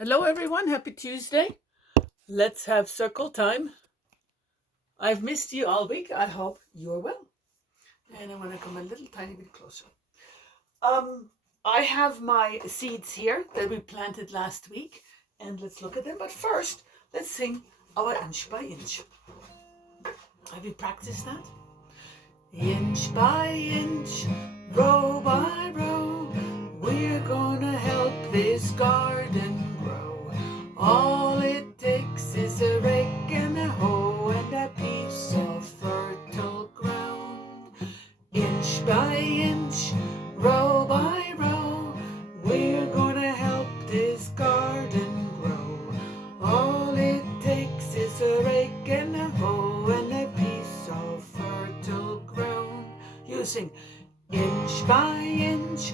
Hello, everyone. Happy Tuesday. Let's have circle time. I've missed you all week. I hope you're well. And I want to come a little tiny bit closer. Um, I have my seeds here that we planted last week, and let's look at them. But first, let's sing our inch by inch. Have you practiced that? Inch by inch, row by row, we're gonna help this garden grow. All it takes is a rake and a hoe and a piece of fertile ground. Inch by inch, row by row, we're gonna help this garden grow. All it takes is a rake and a hoe and a piece of fertile ground. You sing inch by inch,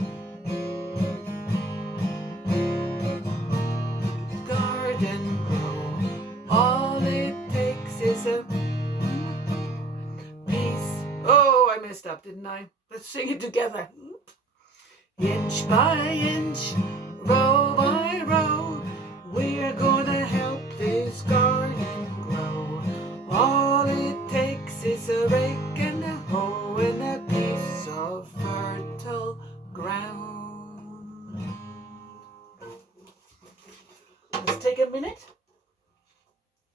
garden grow. All it takes is a piece. Oh, I messed up, didn't I? Let's sing it together. Inch by inch, row by row, we're gonna help this garden grow. All it takes is a rake and a hoe and a piece of fertile ground. Let's take a minute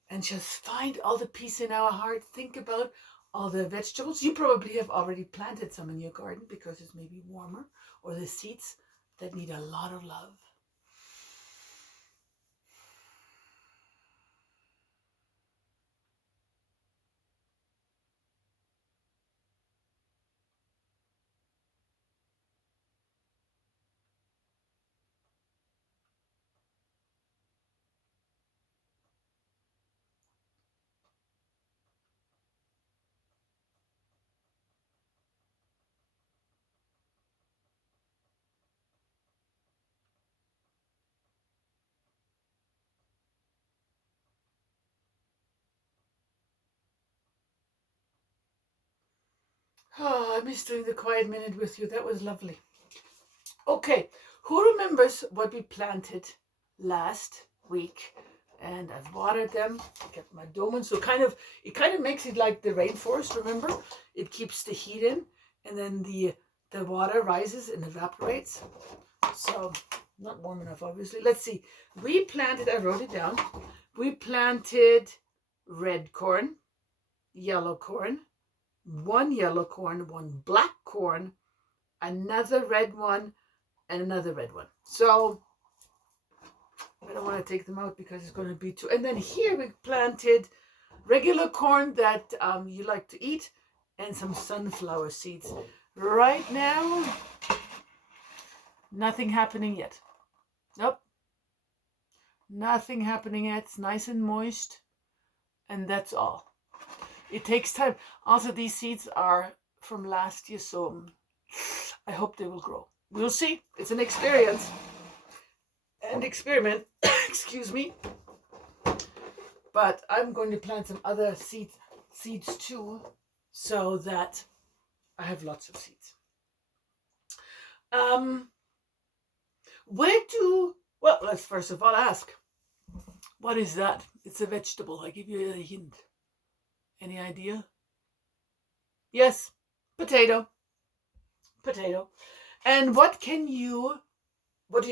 and just find all the peace in our heart. Think about all the vegetables. You probably have already planted some in your garden because it's maybe warmer, or the seeds that need a lot of love. Oh, I miss doing the quiet minute with you. That was lovely. Okay, who remembers what we planted last week? And I've watered them, kept my dome, so it kind of makes it like the rainforest. Remember, it keeps the heat in, and then the water rises and evaporates. So not warm enough, obviously. Let's see. We planted. I wrote it down. We planted red corn, yellow corn, one yellow corn, one black corn, another red one, and another red one. So I don't want to take them out because it's going to be too. And then here we planted regular corn that you like to eat, and some sunflower seeds. Right now, nothing happening yet. Nope. Nothing happening yet. It's nice and moist. And that's all. It takes time. Also, these seeds are from last year, so I hope they will grow. We'll see. It's an experience. And experiment. Excuse me. But I'm going to plant some other seeds too, so that I have lots of seeds. Well, let's first of all ask, what is that? It's a vegetable. I give you a hint. Any idea? Yes, potato. Potato. And what do you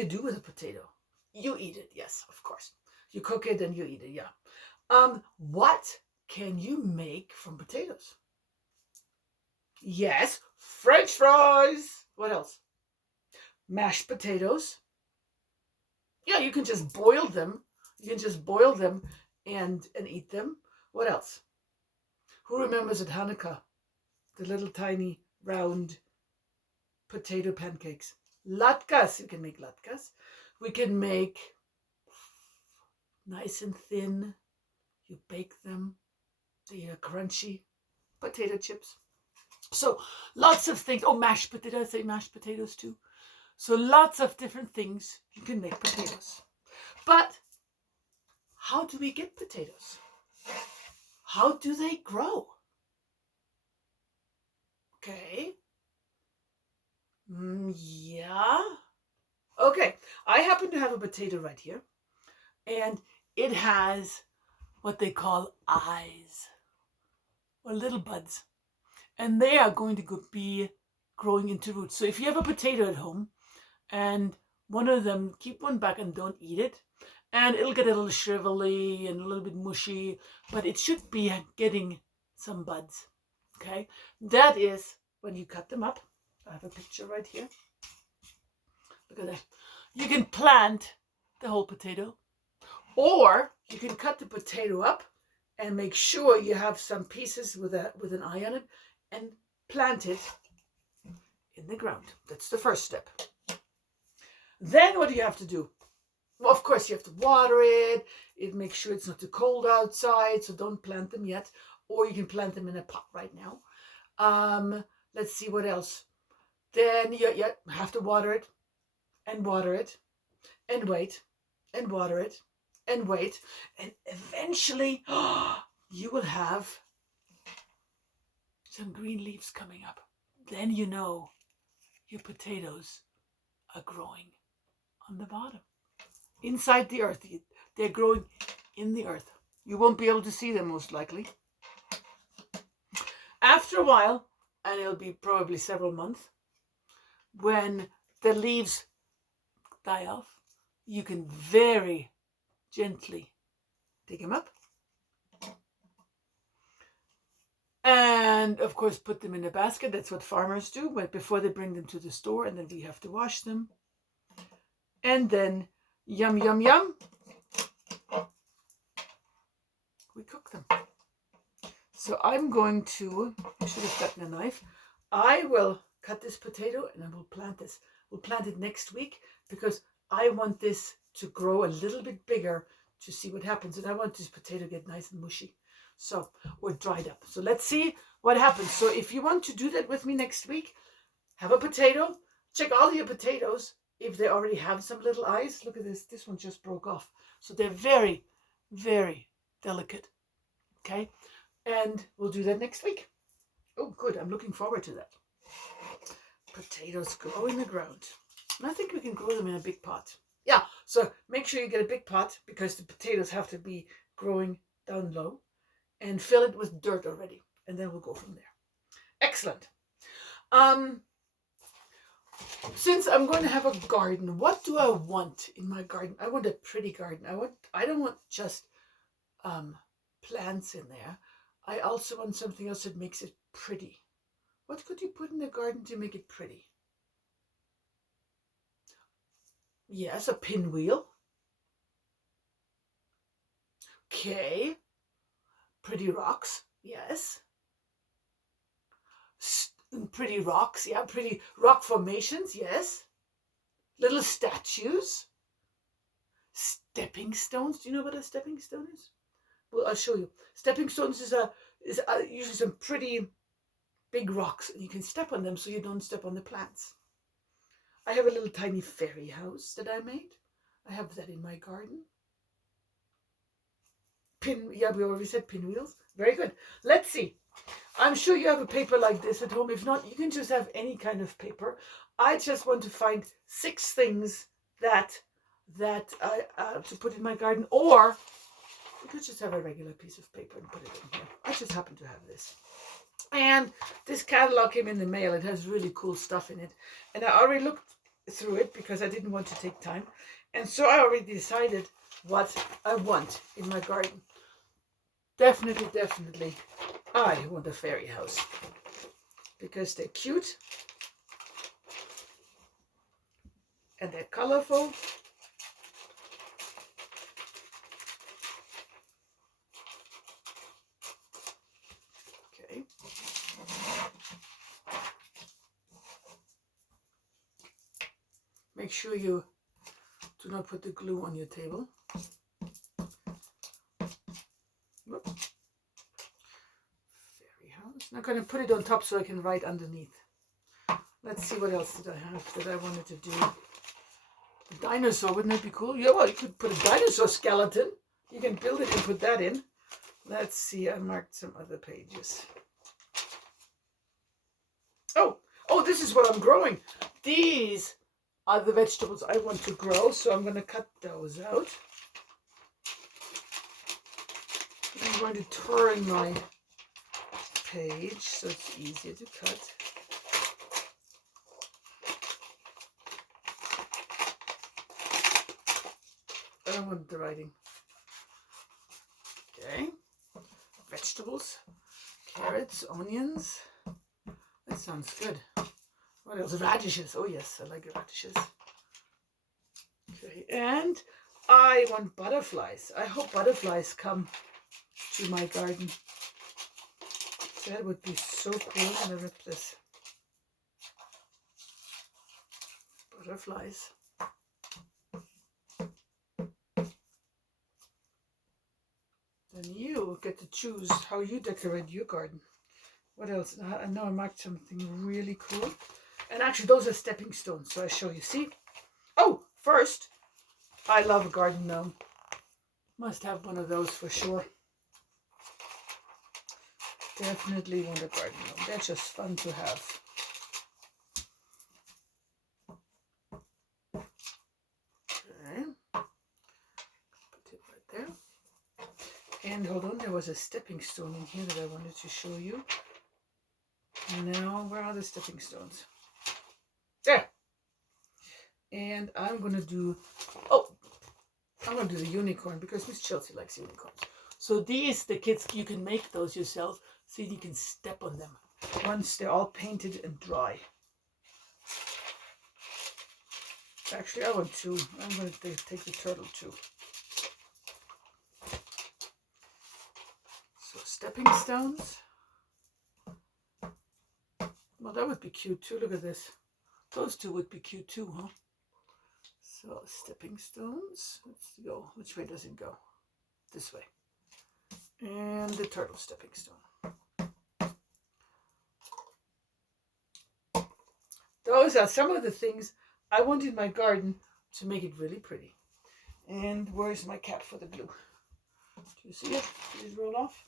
do with a potato? You eat it, yes, of course. You cook it and you eat it, yeah. What can you make from potatoes? Yes, French fries. What else? Mashed potatoes. Yeah, you can just boil them. You can just boil them and eat them. What else? Who remembers at Hanukkah the little tiny round potato pancakes? Latkes. You can make latkes. We can make nice and thin. You bake them. They are crunchy. Potato chips. So lots of things. Oh, mashed potatoes. I say mashed potatoes too. So lots of different things you can make potatoes. But how do we get potatoes? How do they grow? Okay. Yeah. Okay. I happen to have a potato right here. and it has what they call eyes or little buds, and they are going to be growing into roots. So if you have a potato at home and one of them, keep one back and don't eat it, and it'll get a little shrivelly and a little bit mushy, but it should be getting some buds. Okay, that is when you cut them up. I have a picture right here. Look at that. You can plant the whole potato, or you can cut the potato up and make sure you have some pieces with an eye on it and plant it in the ground. That's the first step. Then what do you have to do? Well, of course, you have to water it. Make sure it's not too cold outside, so don't plant them yet. Or you can plant them in a pot right now. Let's see what else. Then you have to water it and water it and wait and water it and wait. And eventually you will have some green leaves coming up. Then you know your potatoes are growing on the bottom. Inside the earth. They're growing in the earth. You won't be able to see them most likely. After a while, and it'll be probably several months, when the leaves die off, you can very gently dig them up. And of course, put them in a basket. That's what farmers do before they bring them to the store, and then we have to wash them. And then, yum, yum, yum, we cook them. So I'm going to, I should have gotten a knife. I will cut this potato and I will plant this. We'll plant it next week because I want this to grow a little bit bigger to see what happens. And I want this potato to get nice and mushy. So, or dried up. So let's see what happens. So if you want to do that with me next week, have a potato, check all your potatoes. If they already have some little eyes, look at this. This one just broke off. So they're very, very delicate. Okay. And we'll do that next week. Oh, good. I'm looking forward to that. Potatoes grow in the ground. And I think we can grow them in a big pot. Yeah. So make sure you get a big pot because the potatoes have to be growing down low, and fill it with dirt already. And then we'll go from there. Excellent. Since I'm going to have a garden, what do I want in my garden? I want a pretty garden. I don't want just plants in there. I also want something else that makes it pretty. What could you put in the garden to make it pretty? Yes, a pinwheel. Okay. Pretty rocks. Yes. Pretty rocks. Yeah, pretty rock formations. Yes. Little statues. Stepping stones. Do you know what a stepping stone is? Well, I'll show you. Stepping stones is usually some pretty big rocks, and you can step on them so you don't step on the plants. I have a little tiny fairy house that I made. I have that in my garden. Yeah, we already said pinwheels. Very good. Let's see. I'm sure you have a paper like this at home. If not, you can just have any kind of paper. I just want to find 6 things that to put in my garden, or you could just have a regular piece of paper and put it in here. I just happen to have this. And this catalog came in the mail. It has really cool stuff in it. And I already looked through it because I didn't want to take time. And so I already decided what I want in my garden. Definitely, I want a fairy house because they're cute and they're colorful. Okay. Make sure you do not put the glue on your table. Fairy house. I'm going to put it on top so I can write underneath. Let's see what else did I have that I wanted to do. A dinosaur, wouldn't that be cool? Yeah, well, you could put a dinosaur skeleton. You can build it and put that in. Let's see, I marked some other pages. Oh, this is what I'm growing. These are the vegetables I want to grow, so I'm going to cut those out. I'm going to turn my page so it's easier to cut. I don't want the writing. Okay. Vegetables, carrots, onions. That sounds good. What else? Radishes. Oh yes, I like radishes. Okay, and I want butterflies. I hope butterflies come to my garden. That would be so cool. I'm gonna rip this. Butterflies. Then you get to choose how you decorate your garden. What else? I know I marked something really cool. And actually those are stepping stones, so I show you. See? Oh, first, I love a garden gnome. Must have one of those for sure. Definitely want a garden gnome. They're just fun to have. Okay. Put it right there. And hold on, there was a stepping stone in here that I wanted to show you. Now, where are the stepping stones? There! And I'm going to do, I'm going to do the unicorn because Miss Chelsea likes unicorns. So these, the kids, you can make those yourself so you can step on them once they're all painted and dry. Actually, I want two. I'm going to take the turtle too. So stepping stones. Well, that would be cute too. Look at this. Those two would be cute too, huh? So stepping stones. Let's go. Which way does it go? This way. And the turtle stepping stone. Those are some of the things I want in my garden to make it really pretty. And where's my cap for the glue? Do you see it? Did it roll off?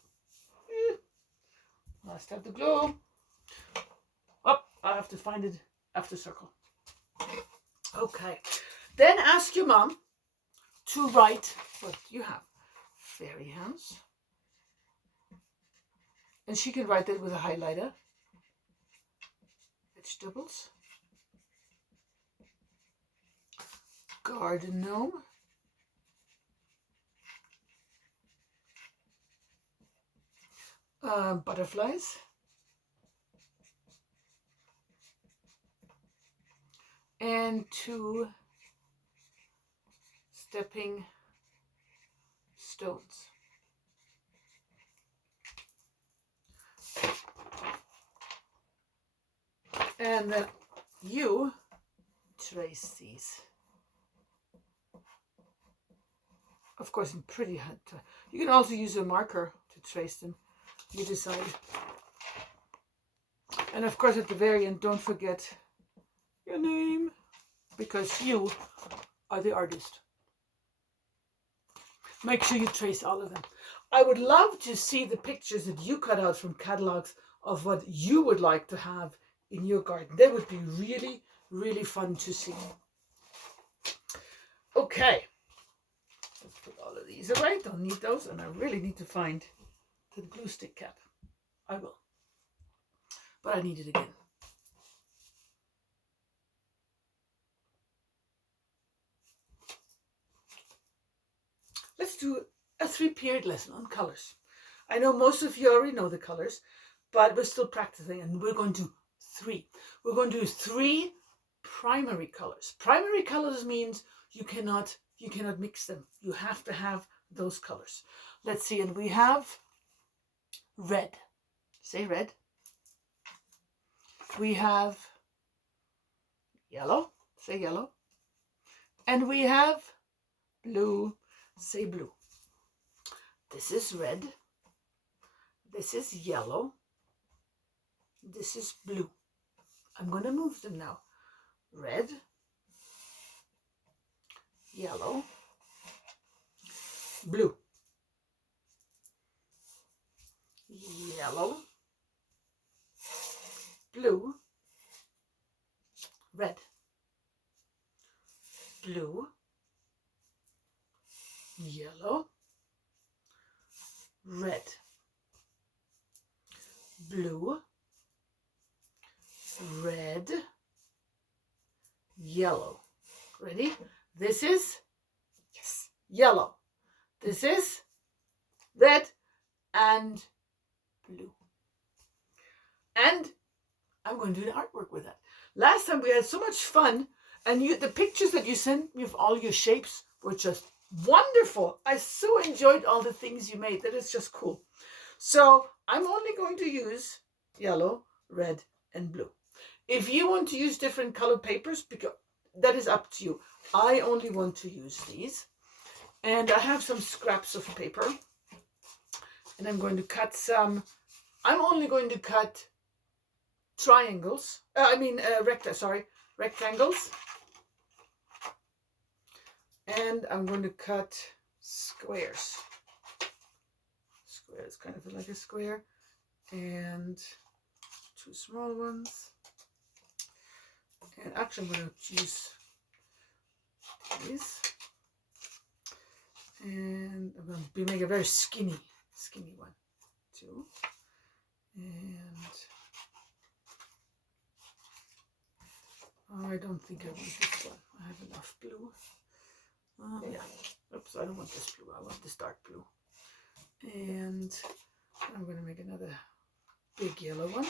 Must have the glue. Oh, I have to find it after circle. Okay. Then ask your mom to write what you have. Fairy house. And she can write that with a highlighter. Vegetables. Garden gnome. Butterflies. And 2 stepping stones. And then you trace these. Of course, in pretty hard. You can also use a marker to trace them. You decide. And of course, at the very end, don't forget your name, because you are the artist. Make sure you trace all of them. I would love to see the pictures that you cut out from catalogs of what you would like to have in your garden. That would be really, really fun to see. Okay. Let's put all of these away. Don't need those. And I really need to find the glue stick cap. I will. But I need it again. Let's do a 3-period lesson on colors. I know most of you already know the colors, but we're still practicing, and we're going to do 3. We're going to do 3 primary colors. Primary colors means you cannot mix them. You have to have those colors. Let's see, and we have red. Say red. We have yellow. Say yellow. And we have blue. Say blue. This is red. This is yellow. This is blue. I'm going to move them now. Red, yellow, blue, yellow, blue, red, blue, yellow, red, blue, red, yellow. Ready? This is, yes, yellow. This is red and blue. And I'm going to do the artwork with that. Last time we had so much fun, and the pictures that you sent me of all your shapes were just wonderful. I so enjoyed all the things you made. That is just cool. So I'm only going to use yellow, red, and blue. If you want to use different colored papers, because that is up to you. I only want to use these. And I have some scraps of paper. And I'm going to cut some. I'm only going to cut triangles. Rectangles. And I'm going to cut squares. Squares, kind of like a square. And 2 small ones. And actually I'm going to use these. And I'm going to be making a very skinny one. 2. And I don't think I want this one. I have enough blue. Yeah. Oops, I don't want this blue. I want this dark blue. And I'm going to make another big yellow one.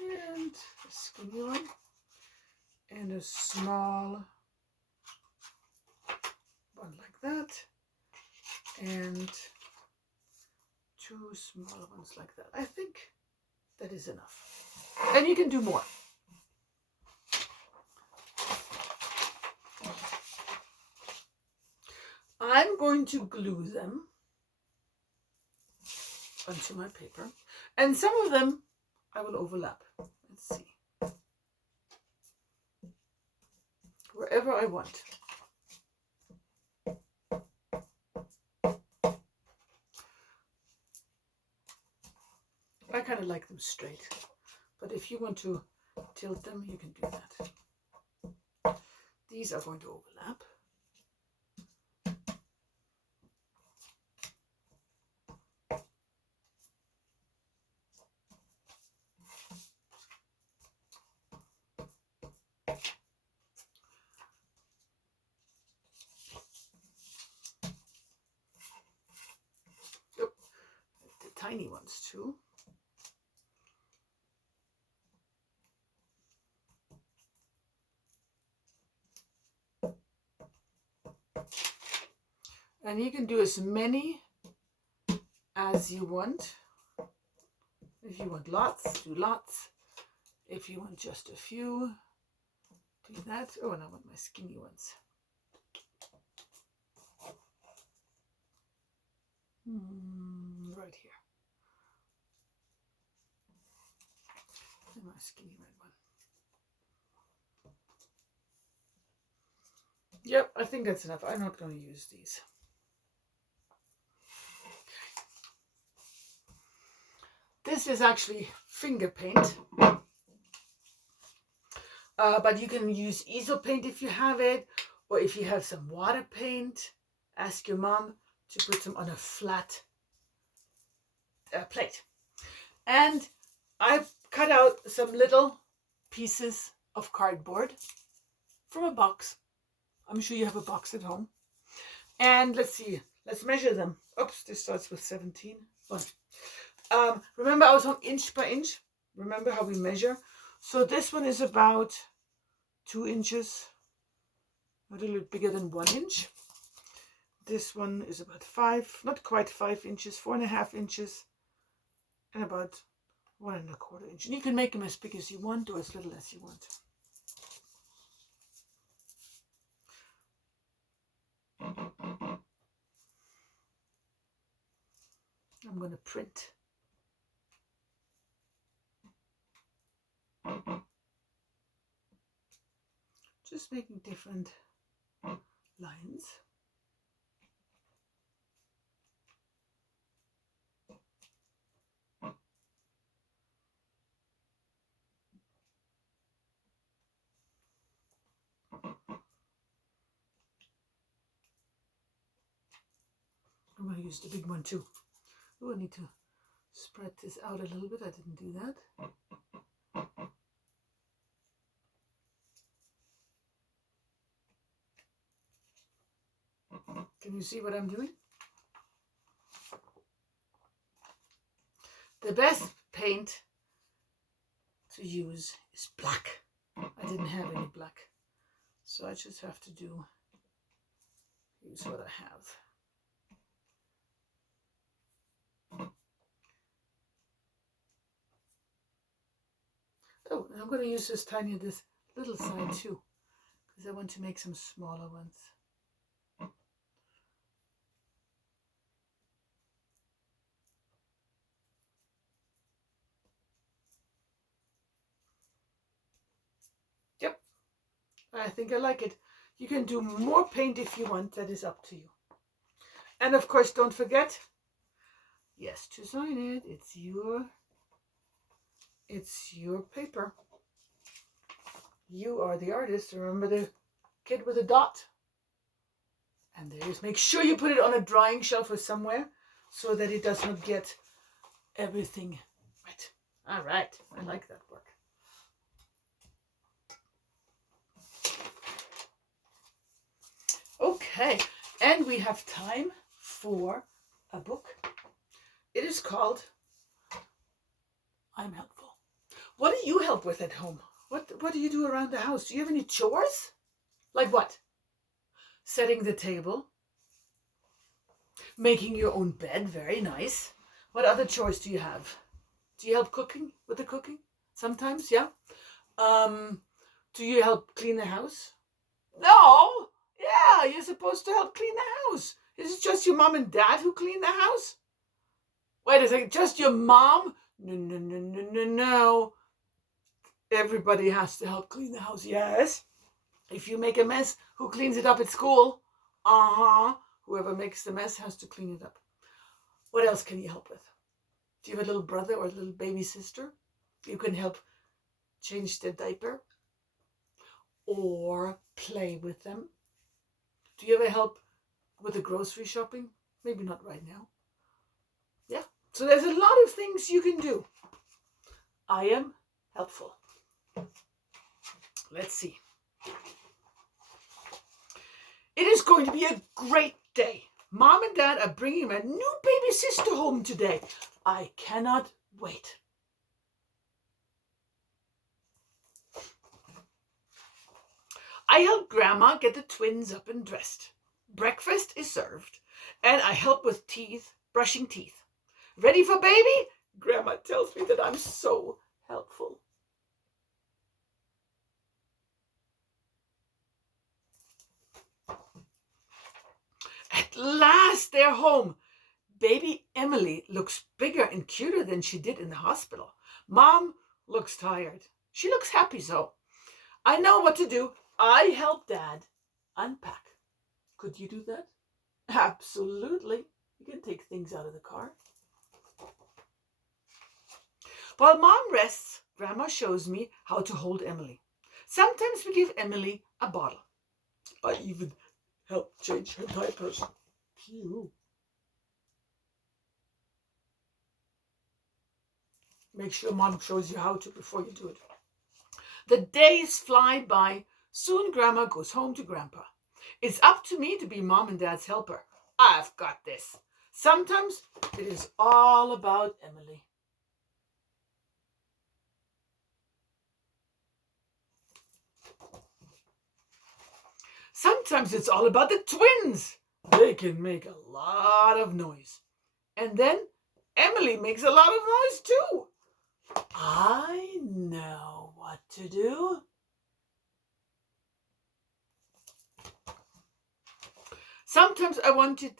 And a skinny one. And a small one like that. And 2 small ones like that. I think that is enough. And you can do more. I'm going to glue them onto my paper. And some of them I will overlap. Let's see. Wherever I want. I kind of like them straight, but if you want to tilt them, you can do that. These are going to overlap. Oh, the tiny ones too. And you can do as many as you want. If you want lots, do lots. If you want just a few, do that. Oh, and I want my skinny ones. Right here. And my skinny red one. Yep, I think that's enough. I'm not going to use these. This is actually finger paint. But you can use easel paint if you have it, or if you have some water paint, ask your mom to put some on a flat plate. And I've cut out some little pieces of cardboard from a box. I'm sure you have a box at home. And let's see, let's measure them. Oops, this starts with 17. Remember I was on inch by inch. Remember how we measure? So this one is about 2 inches, a little bit bigger than 1 inch. This one is about 5, not quite 5 inches, 4.5 inches, and about 1.25 inches. And you can make them as big as you want or as little as you want. I'm going to print. Just making different lines. I'm going to use the big one too. Oh, I need to spread this out a little bit. I didn't do that. Can you see what I'm doing? The best paint to use is black. I didn't have any black, so I just have to use what I have. Oh, and I'm going to use this little side too, because I want to make some smaller ones. Yep, I think I like it. You can do more paint if you want, that is up to you. And of course, don't forget, yes, to sign it, it's your paper. You are the artist. Remember the kid with a dot. And there's, make sure you put it on a drying shelf or somewhere so that it does not get everything wet. All right, I like that work. Okay, and we have time for a book. It is called I'm Helpful. What do you help with at home? What do you do around the house? Do you have any chores? Like what? Setting the table. Making your own bed, very nice. What other chores do you have? Do you help cooking with the cooking? Sometimes, yeah. Do you help clean the house? No. Yeah, you're supposed to help clean the house. Is it just your mom and dad who clean the house? Wait a second, just your mom? No. Everybody has to help clean the house, yes. If you make a mess, who cleans it up at school? Whoever makes the mess has to clean it up. What else can you help with? Do you have a little brother or a little baby sister? You can help change their diaper or play with them. Do you ever help with the grocery shopping? Maybe not right now. Yeah, so there's a lot of things you can do. I am helpful. Let's see. It is going to be a great day. Mom and Dad are bringing my new baby sister home today. I cannot wait. I help Grandma get the twins up and dressed. Breakfast is served, and I help with brushing teeth. Ready for baby? Grandma tells me that I'm so helpful. At last, they're home. Baby Emily looks bigger and cuter than she did in the hospital. Mom looks tired. She looks happy, so I know what to do. I help Dad unpack. Could you do that? Absolutely. You can take things out of the car. While Mom rests, Grandma shows me how to hold Emily. Sometimes we give Emily a bottle. I even help change her diapers. Phew. Make sure Mom shows you how to before you do it. The days fly by. Soon Grandma goes home to Grandpa. It's up to me to be Mom and Dad's helper. I've got this. Sometimes it is all about Emily. Sometimes it's all about the twins. They can make a lot of noise. And then Emily makes a lot of noise too. I know what to do. Sometimes I want it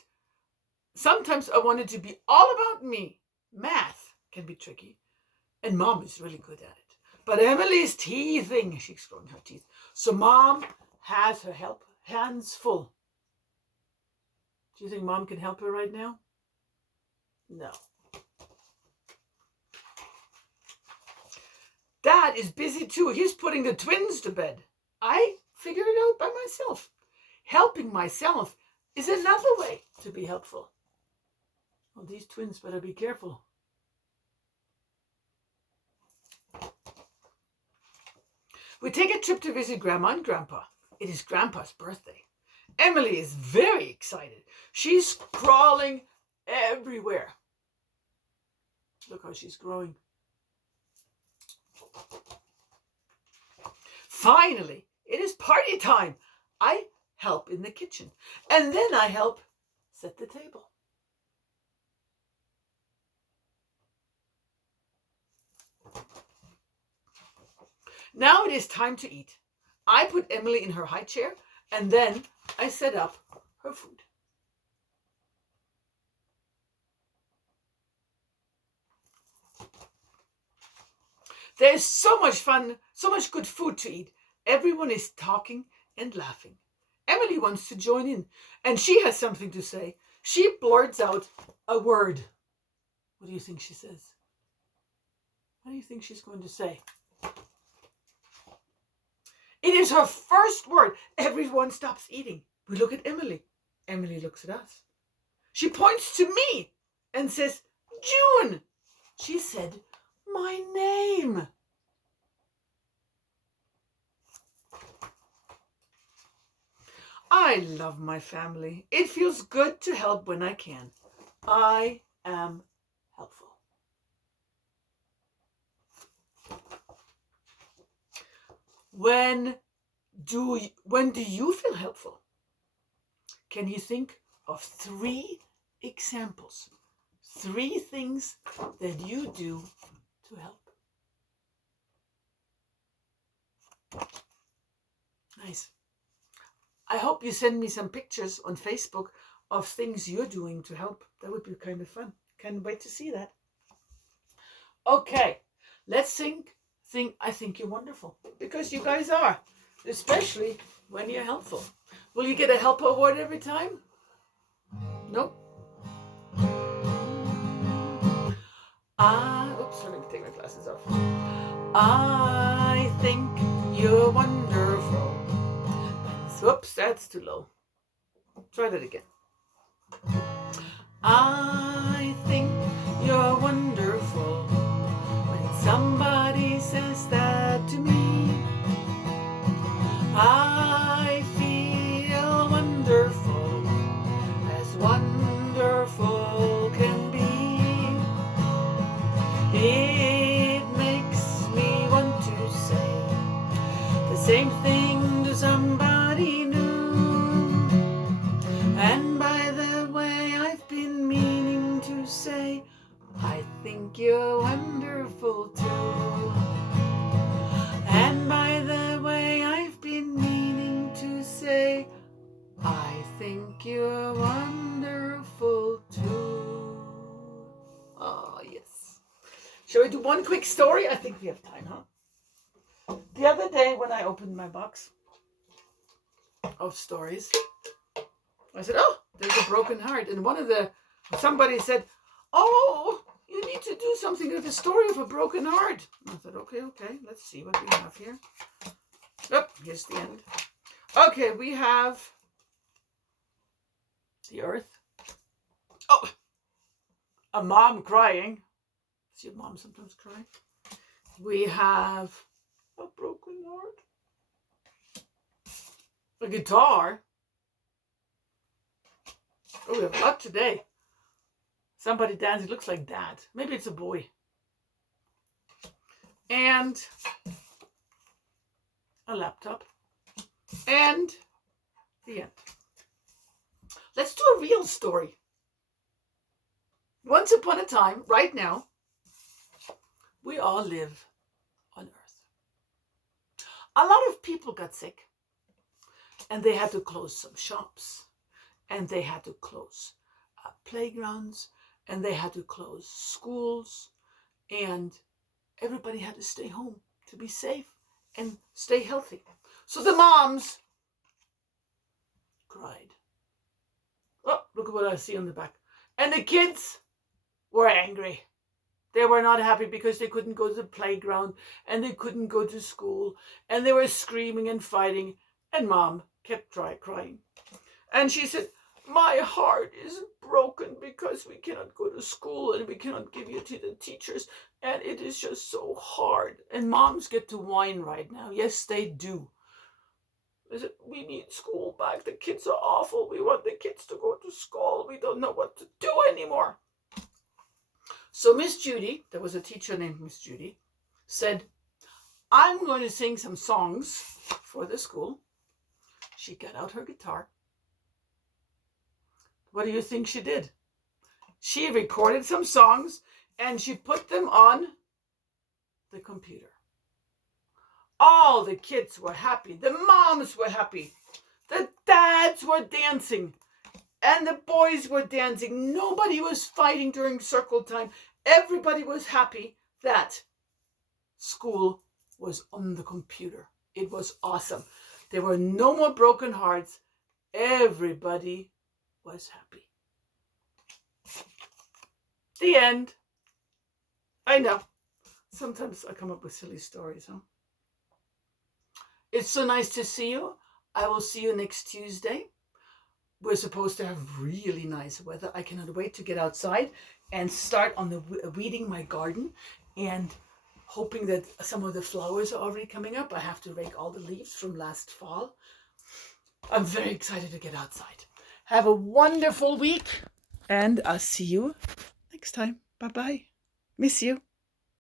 to be all about me. Math can be tricky, and Mom is really good at it. But Emily's teething. She's growing her teeth. So Mom has her hands full. Do you think Mom can help her right now? No. Dad is busy too. He's putting the twins to bed. I figured it out by myself. Helping myself is another way to be helpful. Well, these twins better be careful. We take a trip to visit Grandma and Grandpa. It is Grandpa's birthday. Emily is very excited. She's crawling everywhere. Look how she's growing. Finally, it is party time. I help in the kitchen, and then I help set the table. Now it is time to eat. I put Emily in her high chair, and then I set up her food. There's so much fun, so much good food to eat. Everyone is talking and laughing. Emily wants to join in, and she has something to say. She blurts out a word. What do you think she says? What do you think she's going to say? It is her first word. Everyone stops eating. We look at Emily. Emily looks at us. She points to me and says, June. She said my name. I love my family. It feels good to help when I can. I am helpful. When do you feel helpful? Can you think of 3 examples? 3 things that you do to help. Nice. I hope you send me some pictures on Facebook of things you're doing to help. That would be kind of fun. Can't wait to see that. Okay, let's think I think you're wonderful, because you guys are, especially when you're helpful. Will you get a help award every time? Nope. Oops, let me take my glasses off. I think you're wonderful. Whoops, that's too low. Try that again. I think you're wonderful. When somebody says that to me, I feel wonderful, as wonderful can be. It makes me want to say the same thing to somebody new. And by the way, I've been meaning to say, I think you're wonderful too. And by the way, I've been meaning to say, I think you're wonderful too. Oh, yes. Shall we do one quick story? I think we have time, huh? The other day when I opened my box of stories, I said, oh, there's a broken heart. And somebody said, oh, you need to do something with the story of a broken heart. And I said, okay, let's see what we have here. Oh, here's the end. Okay, we have the earth. Oh, a mom crying. See your mom sometimes cry. We have a broken heart. A guitar. Oh, we have a lot today. Somebody dancing, looks like Dad. Maybe it's a boy. And a laptop. And the end. Let's do a real story. Once upon a time, right now, we all live on Earth. A lot of people got sick, and they had to close some shops, and they had to close playgrounds, and they had to close schools, and everybody had to stay home to be safe and stay healthy. So the moms cried. Oh, look at what I see on the back. And the kids were angry. They were not happy because they couldn't go to the playground and they couldn't go to school, and they were screaming and fighting, and Mom kept crying. And she said, my heart is broken because we cannot go to school and we cannot give you to the teachers. And it is just so hard. And moms get to whine right now. Yes, they do. We need school back. The kids are awful. We want the kids to go to school. We don't know what to do anymore. So Miss Judy, there was a teacher named Miss Judy, said, I'm going to sing some songs for the school. She got out her guitar. What do you think she did? She recorded some songs and she put them on the computer. All the kids were happy. The moms were happy. The dads were dancing. And the boys were dancing. Nobody was fighting during circle time. Everybody was happy that school was on the computer. It was awesome. There were no more broken hearts. Everybody was happy. The end. I know. Sometimes I come up with silly stories, huh? It's so nice to see you. I will see you next Tuesday. We're supposed to have really nice weather. I cannot wait to get outside and start on the weeding my garden and hoping that some of the flowers are already coming up. I have to rake all the leaves from last fall. I'm very excited to get outside. Have a wonderful week and I'll see you next time. Bye-bye. Miss you.